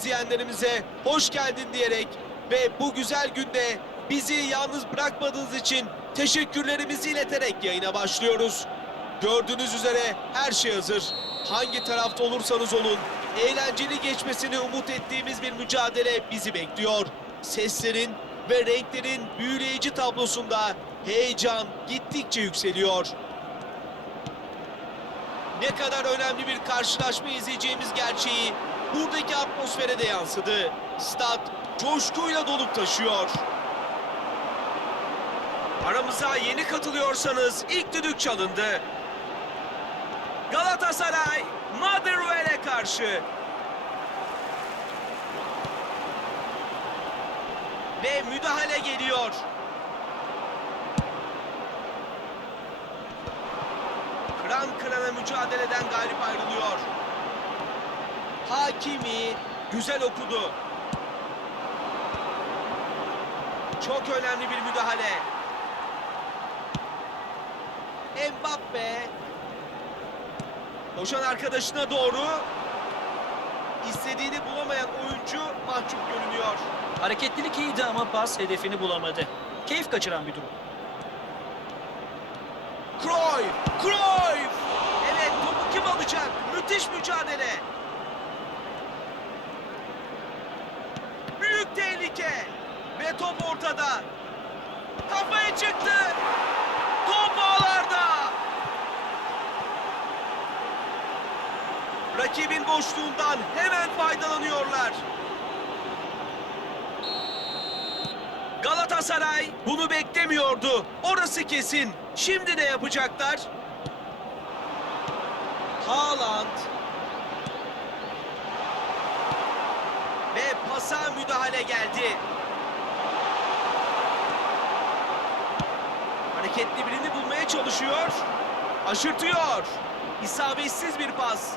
izleyenlerimize hoş geldin diyerek ve bu güzel günde bizi yalnız bırakmadığınız için teşekkürlerimizi ileterek yayına başlıyoruz. Gördüğünüz üzere her şey hazır. Hangi tarafta olursanız olun eğlenceli geçmesini umut ettiğimiz bir mücadele bizi bekliyor. Seslerin ve renklerin büyüleyici tablosunda heyecan gittikçe yükseliyor. Ne kadar önemli bir karşılaşma izleyeceğimiz gerçeği buradaki atmosfere de yansıdı. Stat coşkuyla dolup taşıyor. Aramıza yeni katılıyorsanız ilk düdük çalındı. Galatasaray Motherwell'e karşı. Ve müdahale geliyor. Kıran kırana mücadeleden galip ayrılıyor. Hakimi güzel okudu. Çok önemli bir müdahale. Mbappe koşan arkadaşına doğru istediğini bulamayan oyuncu mahcup görünüyor. Hareketlilik iyiydi ama pas hedefini bulamadı. Keyif kaçıran bir durum. Cruyff! Cruyff! Evet topu kim alacak? Müthiş mücadele. Büyük tehlike. Ve top ortada. Kafaya çıktı. Top ağlarda. Rakibin boşluğundan hemen faydalanıyorlar. Galatasaray bunu beklemiyordu. Orası kesin. Şimdi ne yapacaklar? Haaland ve pasa müdahale geldi. Hareketli birini bulmaya çalışıyor. Aşırtıyor. İsabetsiz bir pas.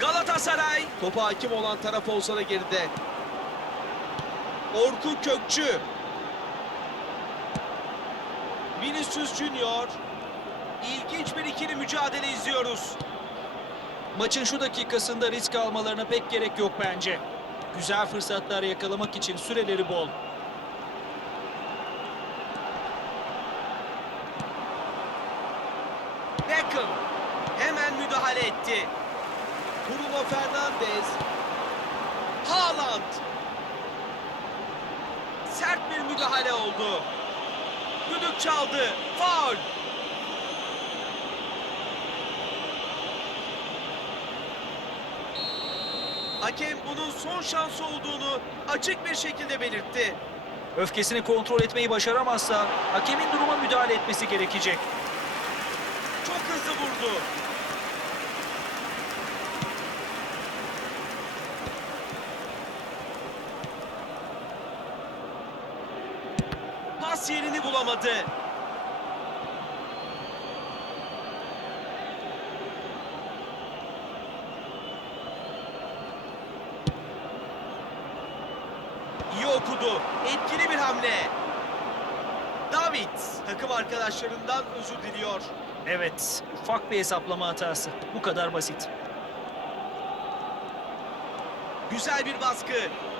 Galatasaray topa hakim olan taraf olsa da geride. Orkun Kökçü. Vinicius Junior. İlginç bir ikili mücadele izliyoruz. Maçın şu dakikasında risk almalarına pek gerek yok bence. Güzel fırsatlar yakalamak için süreleri bol. Beckham hemen müdahale etti. Bruno Fernandes. Haaland. Sert bir müdahale oldu. Düdük çaldı. Faul. Hakem bunun son şansı olduğunu açık bir şekilde belirtti. Öfkesini kontrol etmeyi başaramazsa hakemin duruma müdahale etmesi gerekecek. Çok hızlı vurdu. Pas yerini bulamadı. Okudu. Etkili bir hamle. David takım arkadaşlarından özür diliyor. Evet, ufak bir hesaplama hatası. Bu kadar basit. Güzel bir baskı.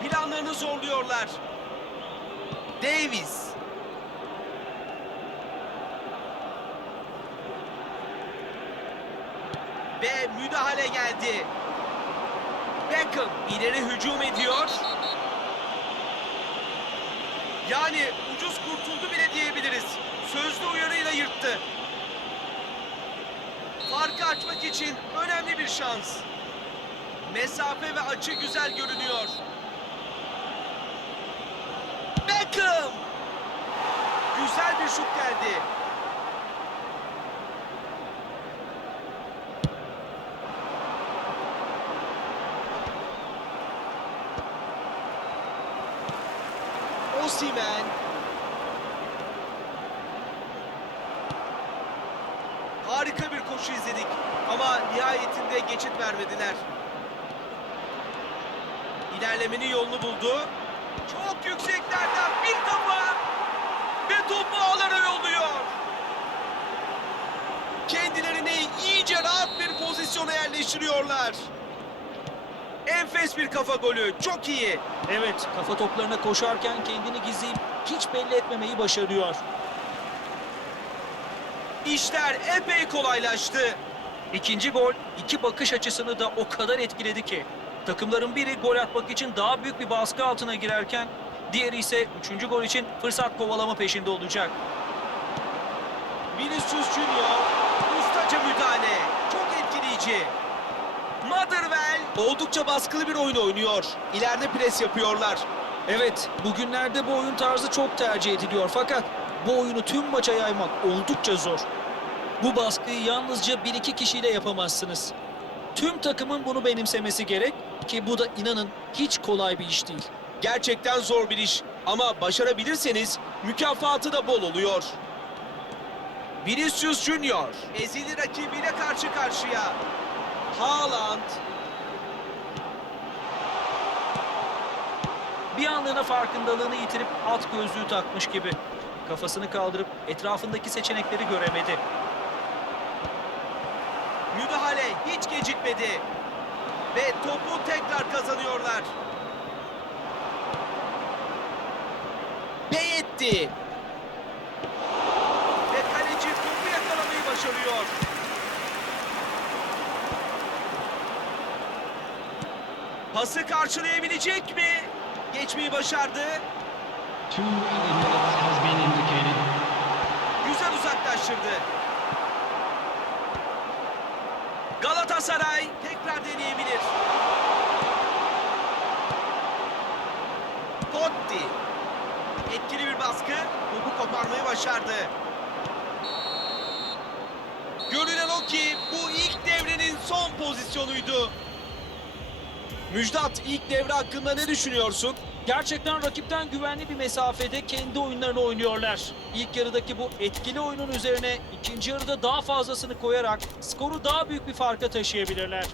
Planlarını zorluyorlar. Davis. Ve müdahale geldi. Beckham ileri hücum ediyor. Yani ucuz kurtuldu bile diyebiliriz. Sözlü uyarıyla yırttı. Farkı açmak için önemli bir şans. Mesafe ve açı güzel görünüyor. Beckham! Güzel bir şut geldi. Osimhen. Harika bir koşu izledik ama nihayetinde geçit vermediler. İlerlemenin yolunu buldu. Çok yükseklerden bir kafa ve topu ağlara yolluyor. Kendilerini iyice rahat bir pozisyona yerleştiriyorlar. Enfes bir kafa golü. Çok iyi. Evet, kafa toplarına koşarken kendini gizleyip hiç belli etmemeyi başarıyor. İşler epey kolaylaştı. İkinci gol iki bakış açısını da o kadar etkiledi ki. Takımların biri gol atmak için daha büyük bir baskı altına girerken diğeri ise üçüncü gol için fırsat kovalama peşinde olacak. Vinicius Junior ustaca müdahale. Çok etkileyici. Motherwell oldukça baskılı bir oyun oynuyor. İleride pres yapıyorlar. Evet, bugünlerde bu oyun tarzı çok tercih ediliyor fakat bu oyunu tüm maça yaymak oldukça zor. Bu baskıyı yalnızca bir iki kişiyle yapamazsınız. Tüm takımın bunu benimsemesi gerek ki bu da inanın hiç kolay bir iş değil. Gerçekten zor bir iş ama başarabilirseniz mükafatı da bol oluyor. Vinicius Junior ezili rakibiyle karşı karşıya. Haaland Bir anlığına farkındalığını yitirip alt gözlüğü takmış gibi. Kafasını kaldırıp etrafındaki seçenekleri göremedi. müdahale hiç gecikmedi. Ve topu tekrar kazanıyorlar. Beyetti. Ve kaleci topu yakalamayı başarıyor. Pası karşılayabilecek mi? Geçmeyi başardı. Güzel uzaklaştırdı. Galatasaray tekrar deneyebilir. Totti. Etkili bir baskı. Topu koparmayı başardı. Görünen o ki bu ilk devrenin son pozisyonuydu. Müjdat ilk devre hakkında ne düşünüyorsun? Gerçekten rakipten güvenli bir mesafede kendi oyunlarını oynuyorlar. İlk yarıdaki bu etkili oyunun üzerine ikinci yarıda daha fazlasını koyarak skoru daha büyük bir farka taşıyabilirler.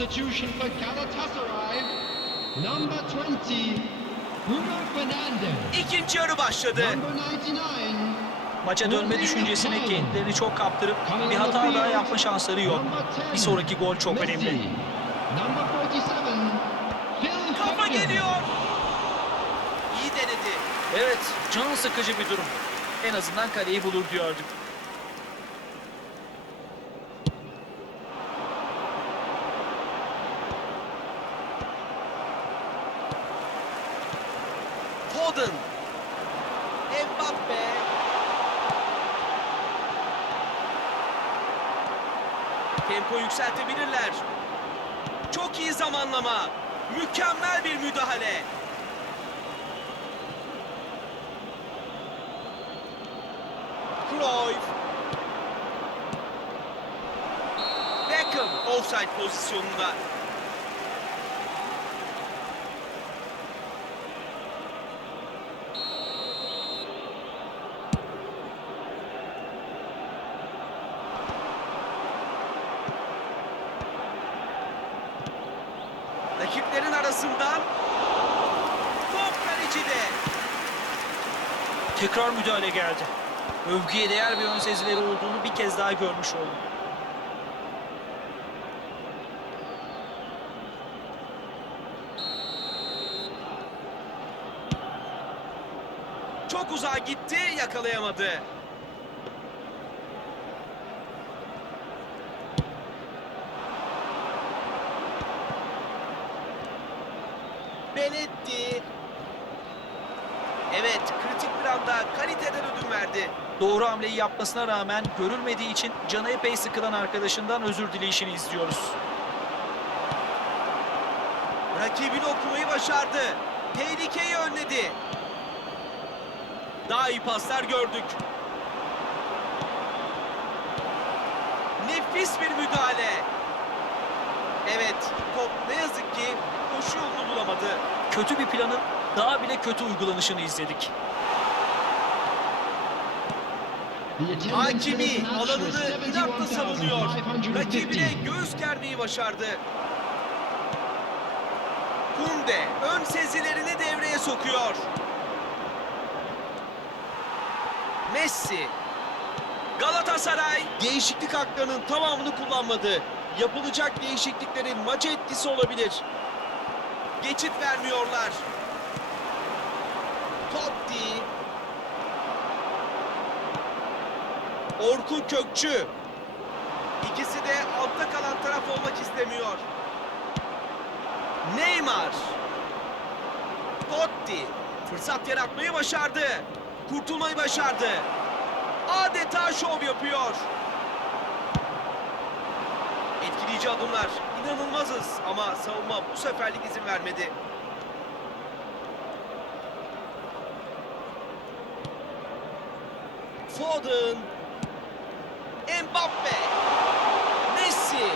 Substitution for Galatasaray. Number 20, Bruno Fernandes. İkinci yarı başladı. Number 99, Maça dönme düşüncesine kendilerini çok kaptırıp bir hata daha yapma şansları yok. Bir sonraki gol çok önemli. Number 47, Phil Kafa geliyor. İyi denedi. Evet, can sıkıcı bir durum. En azından kaleyi bulur diyorduk. Foden. Mbappe. Tempo yükseltebilirler. Çok iyi zamanlama. Mükemmel bir müdahale. Cruyff. Beckham offside pozisyonunda. Rakiplerin arasından top kalecide. Tekrar müdahale geldi. Övgüye değer bir ön sezileri olduğunu bir kez daha görmüş oldum. Çok uzağa gitti, yakalayamadı. Doğru hamleyi yapmasına rağmen görülmediği için canı epey sıkılan arkadaşından özür dileyişini izliyoruz. Rakibini okumayı başardı. Tehlikeyi önledi. Daha iyi paslar gördük. Nefis bir müdahale. Evet, top ne yazık ki koşu yolunu bulamadı. Kötü bir planın daha bile kötü uygulanışını izledik. The attendance Hakimi alanını inatla savunuyor. Rakibine 71,550. göğüs germeyi başardı. Kunde ön sezilerini devreye sokuyor. Messi. Galatasaray değişiklik haklarının tamamını kullanmadı. Yapılacak değişikliklerin maça etkisi olabilir. Geçit vermiyorlar. Totti. Orkun Kökçü. İkisi de altta kalan taraf olmak istemiyor. Neymar. Totti. Fırsat yaratmayı başardı. Kurtulmayı başardı. Adeta şov yapıyor. Etkileyici adımlar. İnanılmazız ama savunma bu seferlik izin vermedi. Foden. Mbappe. Messi.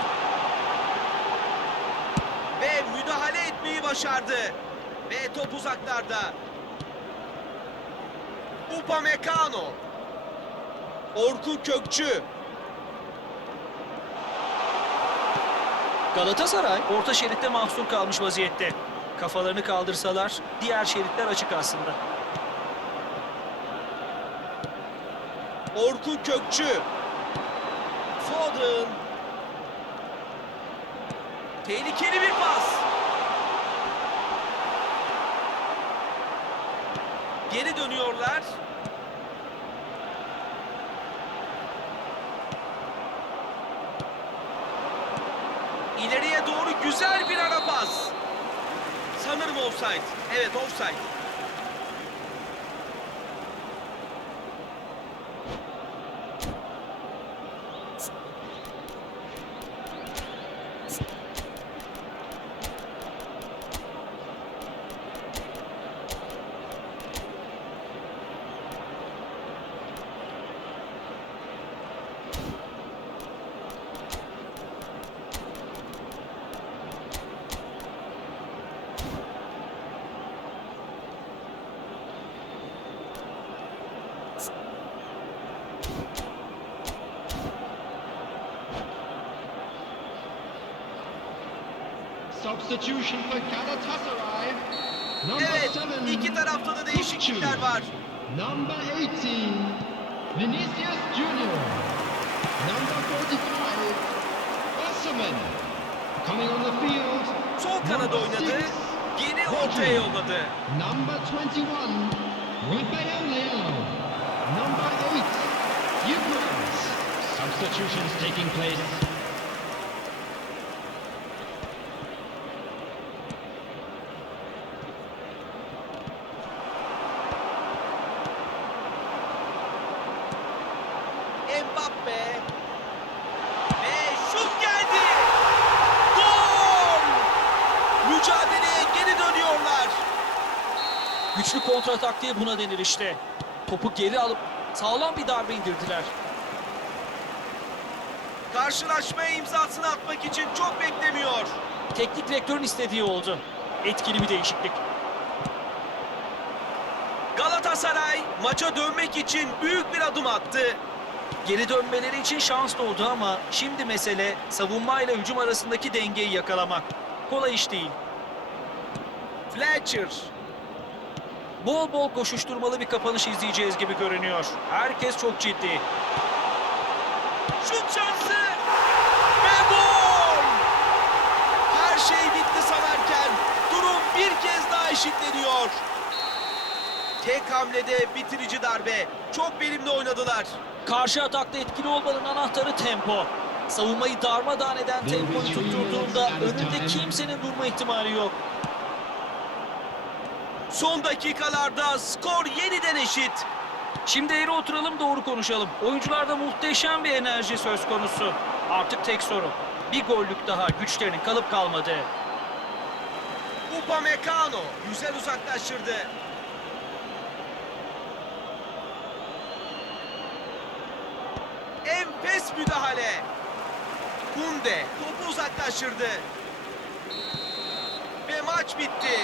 Ve müdahale etmeyi başardı. Ve top uzaklarda. Upamecano. Orkun Kökçü. Galatasaray orta şeritte mahsur kalmış vaziyette. Kafalarını kaldırsalar diğer şeritler açık aslında. Orkun Kökçü. Foden. Tehlikeli bir pas. Geri dönüyorlar. İleriye doğru güzel bir ara pas. Sanırım offside. Evet offside. Evet, seven, iki tarafta da değişiklikler var. Number 18, Vinicius Junior. Number 45, Osman. Coming on the field, Sol kanada oynadı, geri ortaya yolladı. number 21, Rafael Leao. Number 8, Yilmaz. Substitutions taking place. Mbappe. Ve şut geldi. Gol! Mücadeleye geri dönüyorlar. Güçlü taktiği buna denir işte. Topu geri alıp sağlam bir darbe indirdiler. Karşılaşmaya imzasını atmak için çok beklemiyor. Teknik direktörün istediği oldu. Etkili bir değişiklik. Galatasaray maça dönmek için büyük bir adım attı. Geri dönmeleri için şans doğdu ama şimdi mesele savunma ile hücum arasındaki dengeyi yakalamak. Kolay iş değil. Fletcher. Bol bol koşuşturmalı bir kapanış izleyeceğiz gibi görünüyor. Herkes çok ciddi. Şut şansı. Ve gol! Her şey bitti sanarken durum bir kez daha eşitleniyor. Tek hamlede bitirici darbe. Çok verimli oynadılar. Karşı atakta etkili olmanın anahtarı tempo. Savunmayı darmadağın eden tempoyu tutturduğunda önünde kimsenin durma ihtimali yok. Son dakikalarda skor yeniden eşit. Şimdi eğri oturalım doğru konuşalım. Oyuncularda muhteşem bir enerji söz konusu. Artık tek soru. Bir gollük daha güçlerinin kalıp kalmadı. Upamecano güzel uzaklaştırdı. Enfes müdahale. Kunde topu uzaklaştırdı. Ve maç bitti.